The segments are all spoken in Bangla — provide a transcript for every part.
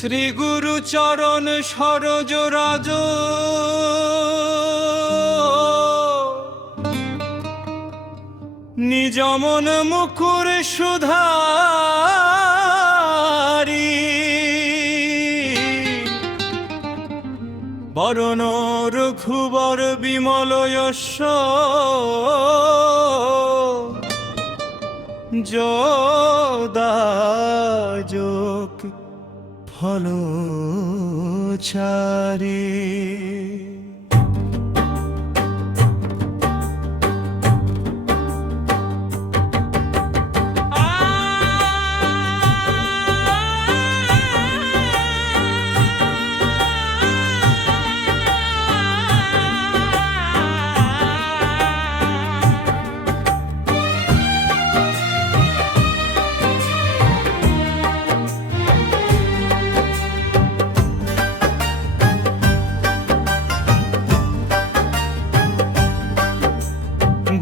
শ্রী গুরু চরণ সরজ রাজ নিজ মন মুকুর সুধারি বরণ রঘুবর বিমল যশ যোদাযোগ ফল ছারে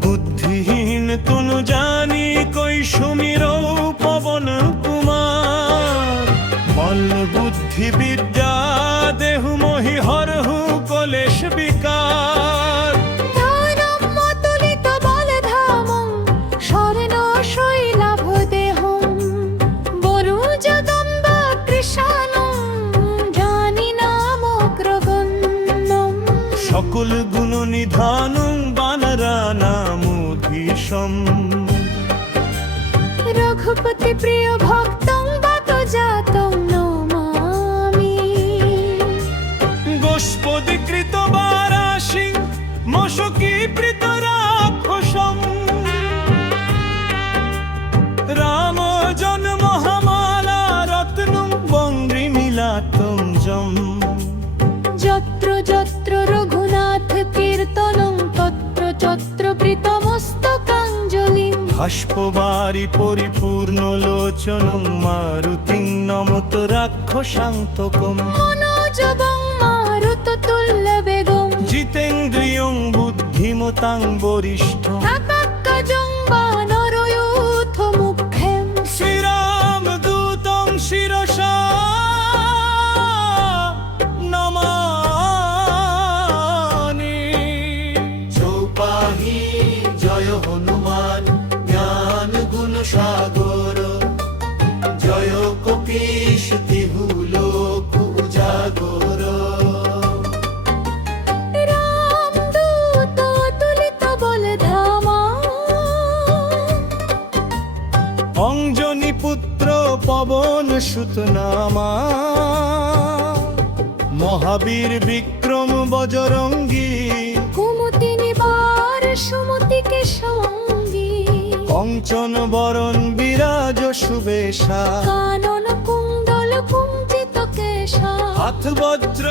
বুদ্ধিহীন তনু জানি কই সুমির পবন কুমার মল বুদ্ধি বিদ্যা দেহু মহি হরহু কলেশ বিকার সকল গুণ নিধান বানরা নামুধীশম রঘুপতি প্রিয় ভক্তং বাত জাতং নমামি গোষ্পদীকৃত বারাশি মশকি প্রীত রাক্ষসম রাম জন্ম মহামালা রত্নং বন্দ্রি মিলাতম জম যত্র যত্র রঘুনাথ কীর্তনং তত্র যত্র প্রীতমস্তকাঞ্জলিং বাষ্পবারি পরিপূর্ণ লোচনং মারুতিং নমত রাক্ষসান্তকম মনোজবং মারুততুল্য বেগং জিতেন্দ্রিয়ং বুদ্ধিমতাং বরিষ্ঠ কাকাজ্জং বানরয়ূথ মুখ্যং শ্রীরাম দূতং শিরসা নমামি চৌপাহি জয় হনুমান জ্ঞান গুণ সাগর জয় কপীশ তিহু লোক উজাগর রামদূত তুলিত বলধামা অঞ্জনী পুত্র পবন সুত নামা মহাবীর বিক্রম বজরঙ্গী কুমতি নিবার সুমতিকে সঙ্গী কঞ্চন বরণ বিরাজ সুবেশা কানন কুণ্ডল কুঞ্চিত কেশা হাত বজ্র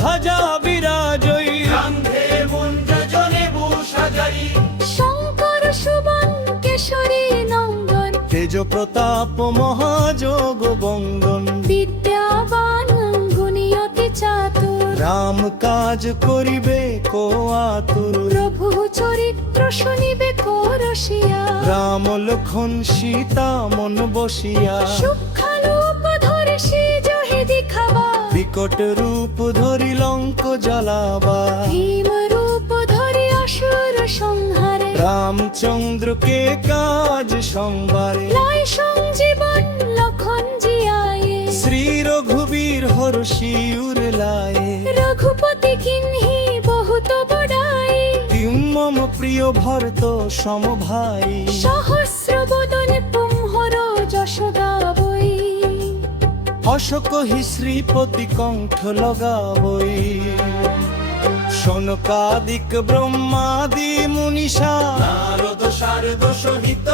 ধ্বজা বিরাজই কান্ধে মুঞ্জ জনে ভূষাজাই শঙ্কর সুবন কেশরী নন্দন তেজ প্রতাপ মহাযোগ বন্দন বিদ্যাবান গুণী চাতুর রাম কাজ করিবে কো আতুর প্রভু চরিত্র শুনিবে কো রসিয়া রাম লক্ষণ সীতা মন বসিয়া সূক্ষ্মরূপ ধরে সিজ হে দেখাবা বিকট রূপ ধরি লঙ্ক জ্বালাবা ভীম রূপ ধরে অসুর সংহারে রামচন্দ্রকে কাজ সংবারে লয় সঞ্জীবন লক্ষণ জিয়ায়ে শ্রী রঘুবীর হর্ষি উরলায়ে রঘুপতি কিন্হি বহুত বড়াই মম প্রিয় ভরত সমভাই সহস্র বদন পুংহর যশোদা বই অশোকহি শ্রীপতি কণ্ঠ লগাবই শনকাদিক ব্রহ্মাদি মুনিষা নারদ শারদ সহিত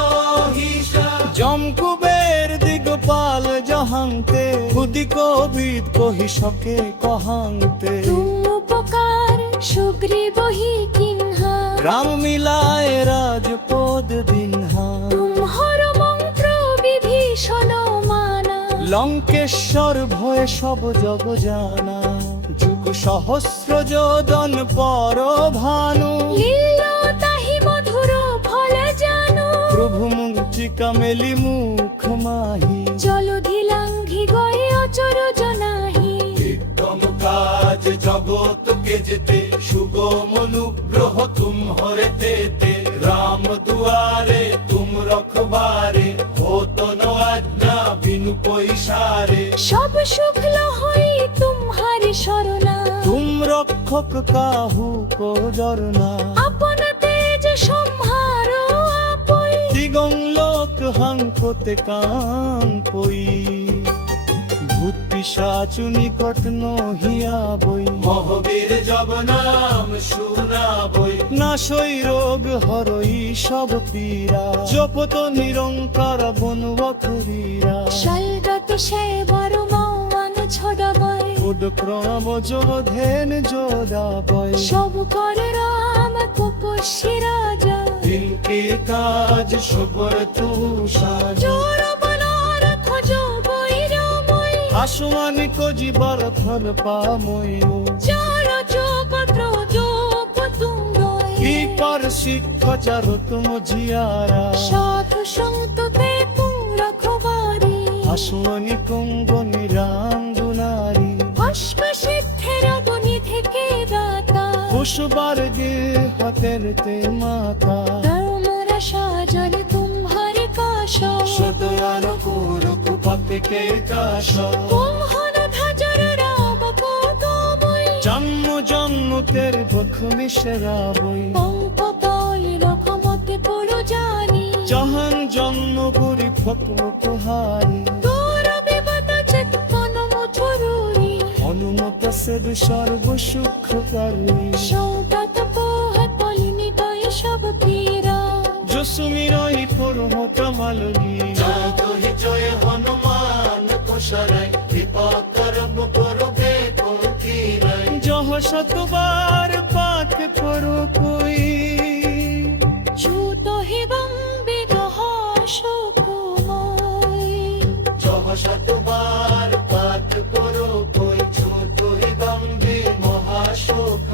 হিসা যম কুবের দিগপাল জহান্তে খুদি কবিদ কহি সকে কহান্তে তুম উপকার সুগ্রীবহি কিন্হা রাম মিলায় রাজপদ দিনহা তুমহর মন্ত্র বিভীষণ মানা লঙ্কেশ্বর ভয়ে সব জগ জানা যুগ সহস্র যোদন পর ভানু লীল তাহি মধুর ফল জানো প্রভু মুঞ্চিকা মেলি মুখ মাহি জলধি লাঙ্ঘি গয়ে অচর জন জগত কে যেতে সুগম অনুগ্রহ তুমহরে তেতে রাম দুয়ারে তুম রখবারে হতো ন আজ্ঞা বিनु পৈসারে सब सुख लहई तुम्हारी शरणा तुम रक्षक काहू को डरना अपन तेज संहारो आपै दिगं लोक हांकोते कां पई ভূত পিশাচু নিকট নহিয়া বই মহাবীর জব নাম শুনা বই নাশই রোগ হরই সব পীড়া জপত নিরঙ্কার বনবকুরীরা शलगत शैवर मौन छड़ाबै উড ক্রম যোধেন যোদা বই सब करे राम तपस्वी राजा দিনকে কাজ সবর তুষার जोर बनारथ जो बैरमय আসমানিক জীবর ফল পাময় चार चौपत्र जो पतुंगय কি কর শিক্ষা চার তুম জিয়ারা साधु संत ते तुम रखवारी আসমানি কঙ্গনি রাম দুনারি अश्व सिद्धेर अग्नि থেকে दाता পুষ্পার গে হাতের তে মাতা धर्म रसा जल तुम्हारे काश সদয়ার কোর কুপাতে কে কাশ मोहन ध्वजर राम पदमय জন্ম জন্ম তের বখ মিশরা বই पंप पाल रखमते पुर जानी জাহান জন্ম করি ফকর কুহারি তোর বিপদ চেতন মথুরি অনুমত সেদ সর্ব সুখকারী সৌগত পোহ পলিনিতয় সব পীরা জসুমিরই পরমত মালনী জয় জয় জয় হনুমান কুশরাই কৃপা করব করবে কোকি নাই জহ শতবার পাঠ করো কই চুত হিবং বিদহ সুখময় জহ শতবার পাঠ করো কই ছুতো গম্ভীর মহাশোক